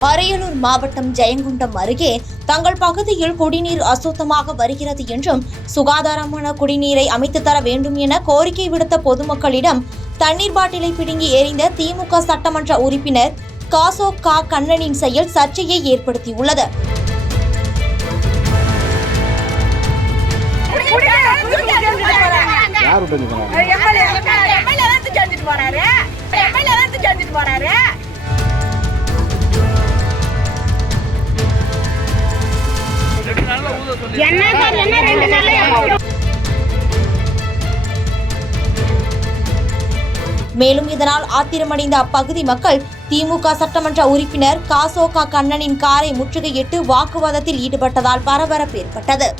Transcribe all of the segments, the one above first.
அரியலூர் மாவட்டம் ஜெயங்கொண்டம் அருகே தங்கள் பகுதியில் குடிநீர் அசுத்தமாக வருகிறது என்றும் சுகாதாரமான குடிநீரை அமைத்து தர வேண்டும் என கோரிக்கை விடுத்த பொதுமக்களிடம் தண்ணீர் பாட்டிலை பிடுங்கி எறிந்த திமுக சட்டமன்ற உறுப்பினர் காசோ கா கண்ணனின் செயல் சர்ச்சையை ஏற்படுத்தியுள்ளது யார் என்ன சார் என்ன ரெண்டு எப்போ மேலும் இதனால் ஆத்திரமடைந்த அப்பகுதி மக்கள் திமுக சட்டமன்ற உறுப்பினர் காசோகா கண்ணனின் காரை முற்றுகையிட்டு வாக்குவாதத்தில் ஈடுபட்டதால் பரபரப்பு ஏற்பட்டது.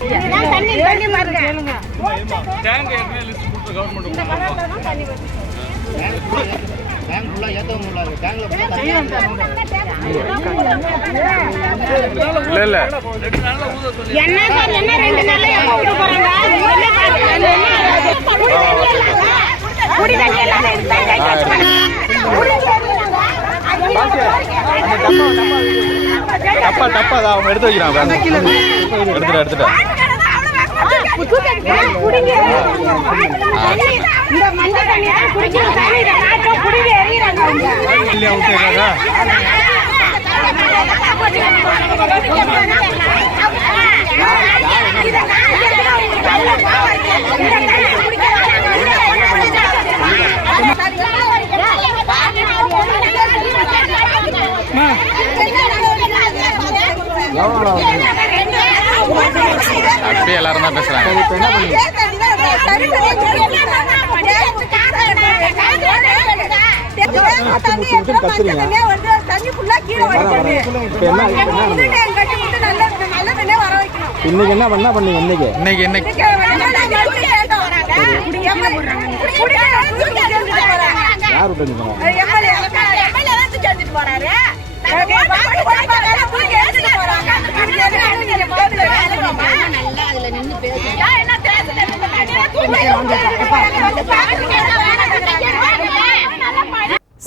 கவர்மெண்ட் பேங்க் ஃபுல்லாக ஏற்றவும் முடியல. பேங்க்ல இல்ல என்ன சார் என்ன ரெண்டு நாள்ல எப்போ விட போறாங்க குடி தண்ணி டப்பா டப்பா அவங்க எடுத்து வைக்கிறாங்க. எடுத்துட்டு எடுத்துட்டு இந்த மஞ்சள் தண்ணி தான் அவங்க. இல்லையா விட்டுறாங்க அப்படியே எல்லாரும் தான் பேசுறாங்க தண்ணி கட்டி விட்டு நல்ல நல்ல தண்ணியா வர வைக்கணும். இன்னைக்கு என்ன பண்ண பண்ணீங்க? இன்னைக்கு? இன்னைக்கு இன்னைக்கு. யார் விட்டு